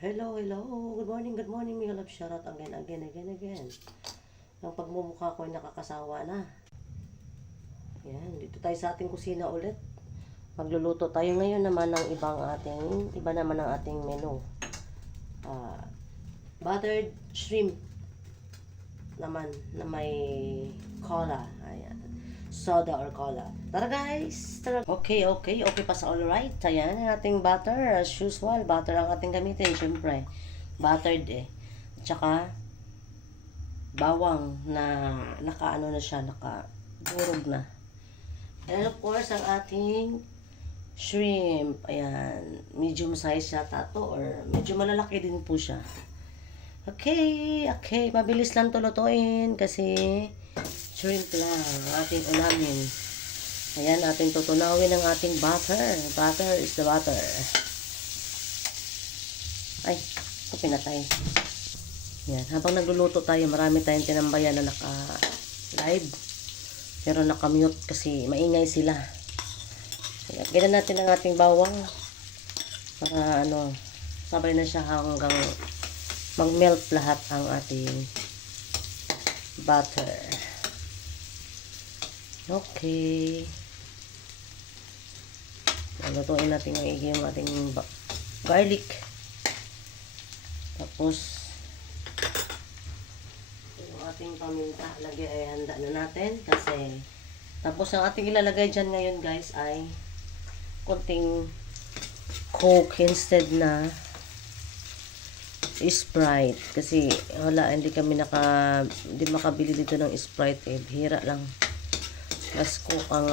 Hello, hello. Good morning, mga love. Shoutout again. Ang pagmumukha ko ay nakakasawa na. Yan, dito tayo sa ating kusina ulit. Magluluto tayo ngayon naman ng iba naman ang ating menu. Buttered shrimp naman na may cola. Ayan. Soda or cola. Tara guys! Tara. Okay pa sa alright. Ayan, ang ating butter. As usual, butter ang ating gamitin. Siyempre, buttered eh. At saka, bawang na nakaano na siya, nakadurog na. And of course, ang ating shrimp. Ayan, medium size yata to or medyo malalaki din po siya. Okay. Mabilis lang to lutuin kasi shrimp lang ang ating ulamin. Ayan, ating tutunawin ang ating butter. Butter is the butter. Ay, ito pinatay. Yan, habang nagluluto tayo, marami tayong tinambayan na naka-live. Pero naka-mute kasi maingay sila. Ganyan natin ang ating bawang. Para sabay na siya hanggang mag-melt lahat ang ating butter. Okay. Lutuin natin yung ating garlic. Tapos yung ating paminta, handa na natin kasi tapos ang ating ilalagay dyan ngayon guys ay konting Coke instead na Sprite kasi wala, hindi makabili dito ng Sprite eh, hira lang. Mas Coke ang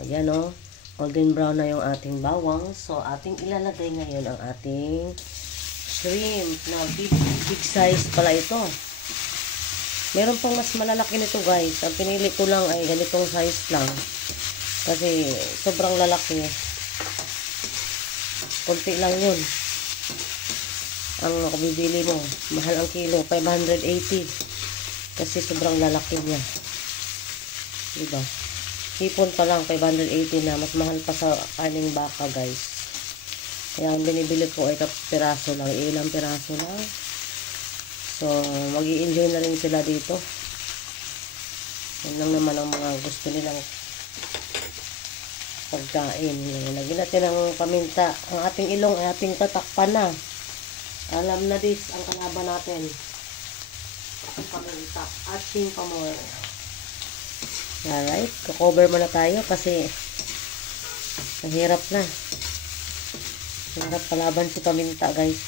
ayan golden brown na yung ating bawang. So ating ilalagay ngayon ang ating shrimp na big size pala ito. Meron pang mas malalaki nito guys. Ang pinili ko lang ay ganitong size lang kasi sobrang lalaki. Konti lang yun ang bibili mo. Mahal ang kilo, 580 kasi sobrang lalaki niya, diba? Hipon pa lang 580 na, mas mahal pa sa kaning baka guys. Kaya ang binibili ko ay piraso lang, ilang piraso lang. So magi-enjoy na rin sila dito. Yan lang naman ang mga gusto nilang pagkain. Lagyan natin ng paminta. Ang ating ilong ay ating tatakpan na. Alam na this ang kalaban natin. Paminta. Ating pamor. Alright. Cover muna tayo kasi mahirap na. Mahirap palaban si paminta guys.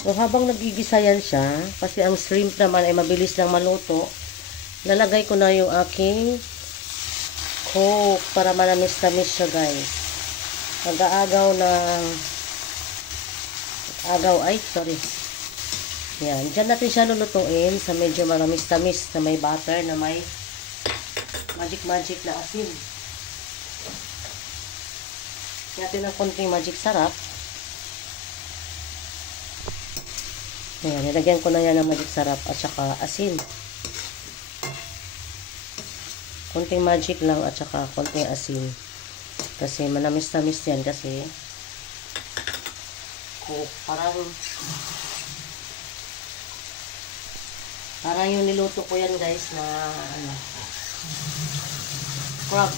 So habang nagigisa yan siya, kasi ang shrimp naman ay mabilis lang maluto, lalagay ko na yung aking Coke para manamis-tamis siya guys. Yan, dyan natin siya lulutuin sa medyo manamis-tamis na may butter na may magic na asin. Natin ng konting magic sarap. Ayan, nilagyan ko na yan ng magic sarap at saka asin. Konting magic lang at saka konting asin. Kasi manamis-tamis yan kasi parang yung niluto ko yan guys na crab.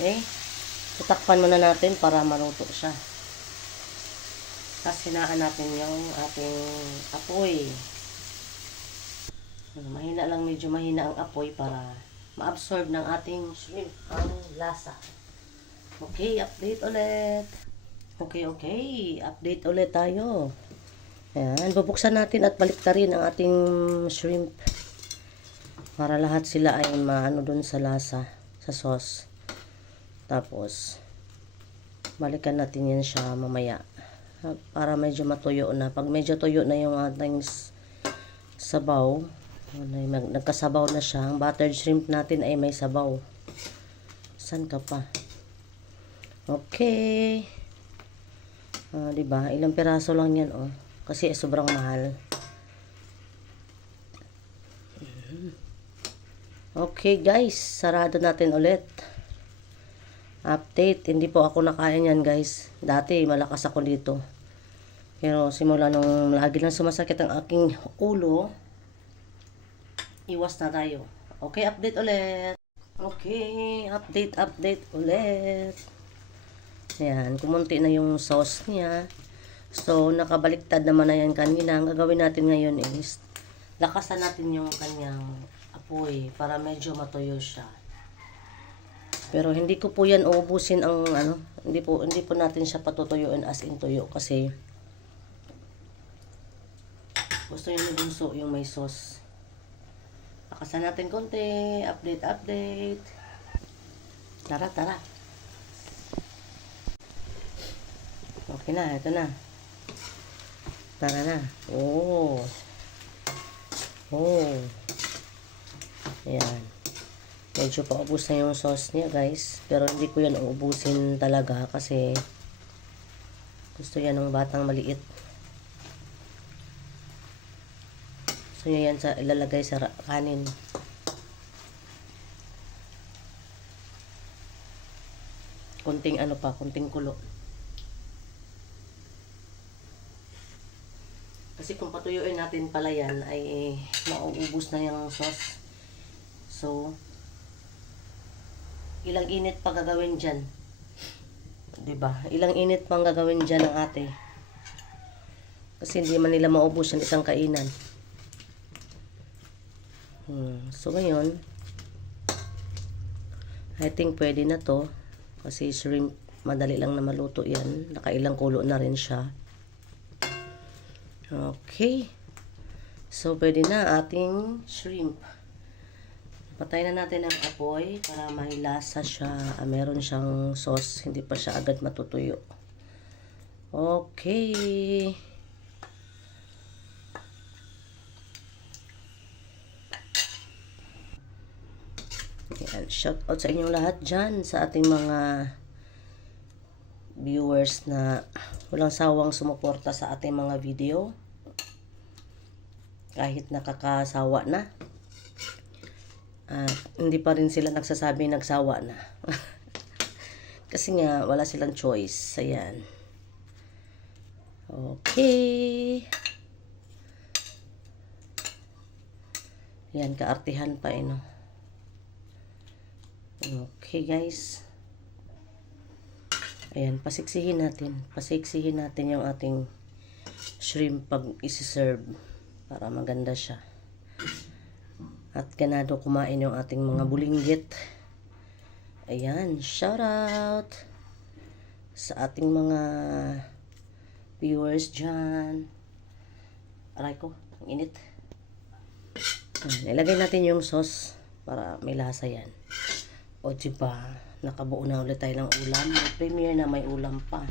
Okay, tutakpan muna natin para maluto siya. Tapos hinaan natin yung ating apoy. Mahina lang, medyo mahina ang apoy para ma-absorb ng ating shrimp ang lasa. Okay, update ulit. Okay, update ulit tayo. Ayan, bubuksan natin at baliktarin ang ating shrimp para lahat sila ay maano dun sa lasa, sa sauce. Tapos balikan natin yan siya mamaya para medyo matuyo na. Pag medyo tuyo na yung ating sabaw. Nagkasabaw na siya. Ang buttered shrimp natin ay may sabaw. San ka pa? Okay. Diba? Ilang piraso lang yan, oh. Kasi sobrang mahal. Okay, guys. Sarado natin ulit. Update. Hindi po ako nakain yan, guys. Dati, malakas ako dito. Pero simula nung lagi lang sumasakit ang aking ulo, iwas na tayo. Okay, update ulit. Okay, update ulit. Ayan, kumunti na yung sauce niya. So, nakabaliktad naman na yan kanina. Ang gagawin natin ngayon is, lakasan natin yung kanyang apoy para medyo matuyo siya. Pero hindi ko po yan uubusin ang hindi po natin siya patutuyuin as in tuyo kasi gusto niyo ni Bunso yung may sauce. Lakasan natin konti. Update. Tara. Okay na, ito na. Tara na. Oh. Ayan. Medyo paubos na yung sauce niya, guys. Pero hindi ko yan uubusin talaga kasi gusto yan ng batang maliit. Gusto niya yan ilalagay sa kanin. Kunting kulo. Kasi kung patuyuin natin pala yan, ay mauubos na yung sauce. So, ilang init pa gagawin dyan. Diba? Ilang init pang gagawin dyan ng ate. Kasi hindi man nila maubos yung isang kainan. So, ngayon, I think pwede na to. Kasi shrimp, madali lang na maluto yan. Nakailang kulo na rin siya. Okay. So, pwede na ating shrimp. Patayin na natin ang apoy para mahilasa siya. Meron siyang sauce. Hindi pa siya agad matutuyo. Okay. Yan. Shout out sa inyong lahat dyan. Sa ating mga viewers na walang sawang sumuporta sa ating mga video. Kahit nakakasawa na. Hindi pa rin sila nagsasabi nagsawa na. Kasi nga, wala silang choice. Ayan. Okay. Yan, kaartihan pa no. Okay, guys. Ayan, pasiksihin natin yung ating shrimp pag isi-serve para maganda siya. At ganado kumain yung ating mga bulinggit. Ayan, shout out sa ating mga viewers dyan. Aray ko, ang init. Ilagay natin yung sauce para may lasa yan. O diba, nakabuo na ulit tayo ng ulam. May premiere na may ulam pa.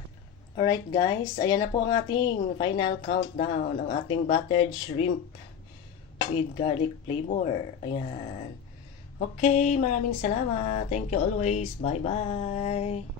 Alright guys, ayan na po ang ating final countdown. Ang ating buttered shrimp with garlic flavor. Ayan. Okay, maraming salamat. Thank you always. Bye-bye.